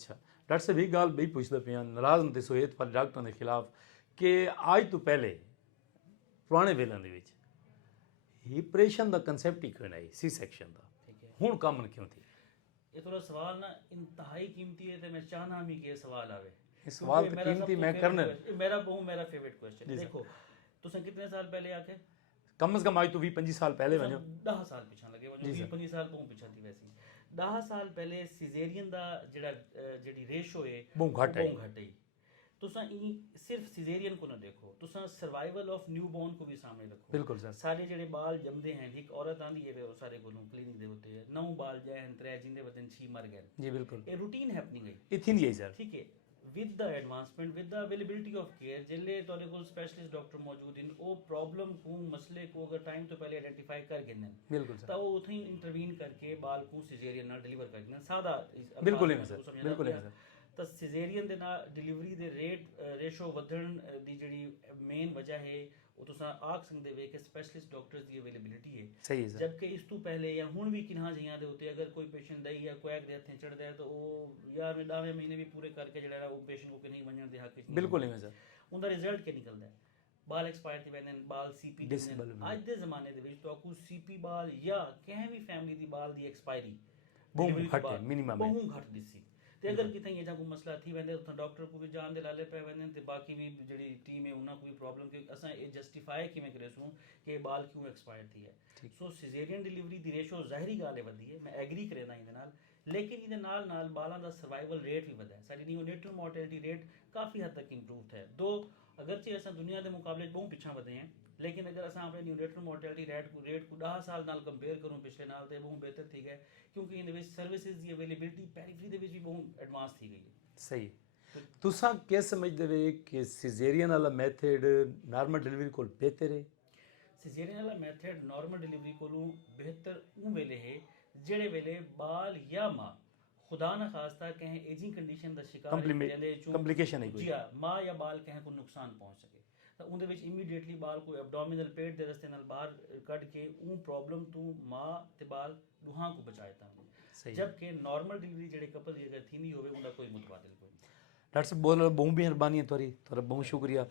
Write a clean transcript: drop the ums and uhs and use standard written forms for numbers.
अच्छा डॉक्टर साहब एक गाल बी पुछदा पिया नाराज़ न दसो पर डॉक्टरों के खिलाफ कि आज तो पहले पुराने वेलों ਦੇ ਵਿੱਚ ऑपरेशन ਦਾ ਕਨਸੈਪਟ ਹੀ क्यों नहीं सी सेक्शन ਦਾ ਹੁਣ ਕਾਮਨ ਕਿਉਂ थी ये थोड़ा सवाल ना इंतहाई कीमती है, तो मैं चाहना भी कि ये सवाल आवे। ये सवाल तो कीमती मैं करने मेरा फेवरेट क्वेश्चन देखो तुसें कितने साल पहले आके कम से कम आज तो 20-25 साल पहले वञो 10 साल पिछा लगे वञो 20-25 साल बहुत पिछा थी वैसे 10 साल पहले सिजेरियन दा जेड़ी रेशो है बहुत घट है तुसा सिर्फ सिजेरियन को ना देखो, तुसा सर्वाइवल ऑफ न्यू बॉर्न को भी सामने रखो। बिल्कुल सर सारे जेडे बाल जमदे हैं एक औरत आंदी है वो सारे कोलों क्लिनिक दे होते हैं 9 बाल जाए हैं 3 जिंदे वतन 6 मर गए जी बिल्कुल ये रूटीन हैपनिंग है इतनी ही है सर ठीक है with the advancement with the availability of care जिले तोरे कोल स्पेशलिस्ट डॉक्टर मौजूद इन ओ प्रॉब्लम को मसले को अगर टाइम तो पहले आइडेंटिफाई कर गिनन बिल्कुल सर तो वो उथे इंटरवीन करके बाल को सिजेरियन ना डिलीवर कर गिनन सादा बिल्कुल है सर बिल्कुल है सर ਤਾਂ ਸਿਜ਼ੇਰੀਅਨ ਦੇ ਨਾਲ ਡਿਲੀਵਰੀ ਦੇ ਰੇਸ਼ੋ ਵਧਣ ਦੀ ਜਿਹੜੀ ਮੇਨ ਵਜ੍ਹਾ ਹੈ ਉਹ ਤੁਸੀਂ ਆਖ ਸਕਦੇ ਵੇ ਕਿ ਸਪੈਸ਼ਲਿਸਟ ਡਾਕਟਰਸ ਦੀ ਅਵੇਲੇਬਿਲਿਟੀ ਹੈ ਸਹੀ ਹੈ ਸਰ ਜਦਕਿ ਇਸ ਤੋਂ ਪਹਿਲੇ ਜਾਂ ਹੁਣ ਵੀ ਕਿਨ੍ਹਾਂ ਜਿਹੀਆਂ ਦੇ ਉੱਤੇ ਅਗਰ ਕੋਈ ਪੇਸ਼ੈਂਟ ਦਈ ਜਾਂ ਕੁਐਕ ਦੇ ਹੱਥੇ ਚੜਦਾ ਹੈ ਤਾਂ ਉਹ ਯਾਰ ਮੈਂ 10ਵੇਂ ਮਹੀਨੇ ਵੀ ਪੂਰੇ ਕਰਕੇ ਜਿਹੜਾ ਉਹ ਪੇਸ਼ੈਂਟ ਕੋ ਨਹੀਂ ਮੰਨਣ ਦੇ ਹੱਕ ਵਿੱਚ ਬਿਲਕੁਲ ਨਹੀਂ ਸਰ ਉਹਦਾ ਰਿਜ਼ਲਟ ਕੀ ਨਿਕਲਦਾ ਹੈ ਬਾਲ ਐਕਸਪਾਇਰ ਤੇ ਵੈਨ ਬਾਲ ਸੀਪੀ ਅੱਜ ਦੇ ਜ਼ਮਾਨੇ ਦੇ ਵਿੱਚ ਤੁਹਾਨੂੰ ਸੀਪੀ ਬਾਲ ਜਾਂ ਕਿਸੇ ਵੀ ਫੈਮਿਲੀ ਦੀ ਬਾਲ ਦੀ ਐਕਸਪਾਇਰੀ ਬਹੁਤ ਘੱਟ ਹੈ ਮਿਨੀਮਮ ਬਹੁਤ ਘੱਟ ਦਿਸੀ ਤੇ ਅਗਰ ਕਿਤੇ ਇਹ ਜਾਂ ਕੋਈ ਮਸਲਾ ਥੀ ਵੈਂਦੇ ਉੱਥੇ ਡਾਕਟਰ ਕੋ ਵੀ ਜਾਣ ਦੇ ਲਾਲੇ ਪੈ ਵੈਂਦੇ ਤੇ ਬਾਕੀ ਵੀ ਜਿਹੜੀ ਟੀਮ ਹੈ ਉਹਨਾਂ ਕੋਈ ਪ੍ਰੋਬਲਮ ਕਿ ਅਸਾਂ ਇਹ ਜਸਟੀਫਾਈ ਕਿਵੇਂ ਕਰੇ ਸੂ ਕਿ ਬਾਲ ਕਿਉਂ ਐਕਸਪਾਇਰ ਥੀ ਹੈ ਸੋ ਸਿਜ਼ੇਰੀਅਨ ਡਿਲੀਵਰੀ ਦੀ ਰੇਸ਼ੋ ਜ਼ਾਹਿਰੀ ਗੱਲ ਹੈ ਵਧੀ ਹੈ ਮੈਂ ਐਗਰੀ ਕਰਦਾ ਇਹਦੇ ਨਾਲ ਲੇਕਿਨ ਇਹਦੇ ਨਾਲ ਬਾਲਾਂ ਦਾ ਸਰਵਾਈਵਲ ਰੇਟ ਵੀ ਵਧਿਆ ਸਾਡੀ ਨਿਓਨੇਟਲ ਮੋਰਟੈਲਿਟੀ ਰੇਟ ਕਾਫੀ ਹੱਦ ਤੱਕ ਇੰਪਰੂਵਡ ਹੈ ਦੋ अगरचे असां दुनिया के मुकाबले बहुत पिछा वधे हैं लेकिन अगर असां अपने न्यूनेटल मोर्टेलिटी रेट को 10 साल नाल कंपेयर करूँ पिछले नाल तो बहुत बेहतर थी गए क्योंकि इन सर्विसिज की अवेलेबिलिटी पैरीफरी दे विच भी बहुत एडवांस थी गई है सही तुसां क्या समझदे वे कि सिजेरियन वाला मैथड नॉर्मल डिलीवरी को बेहतर है सिजेरियन वाला मैथड नॉर्मल डिलीवरी को बेहतर उन वेले है जेड़े वेले बाल या मां खुदा ना खास्ता कहें एजिंग कंडीशन का शिकार कंप्लिकेशन है जी हाँ माँ या बाल कहें को नुकसान पहुँच सके तो उनके विच इमीडिएटली बाल को एब्डोमिनल पेट के रस्ते नाल बाहर कढ़ के उन प्रॉब्लम तो माँ ते बाल दुहां को बचाता जबकि नॉर्मल डिलीवरी जेडे कपल की अगर थी नहीं होवे उनका कोई मुतबादिल कोई डॉक्टर साहब बहुत मेहरबानी है थोड़ी बहुत शुक्रिया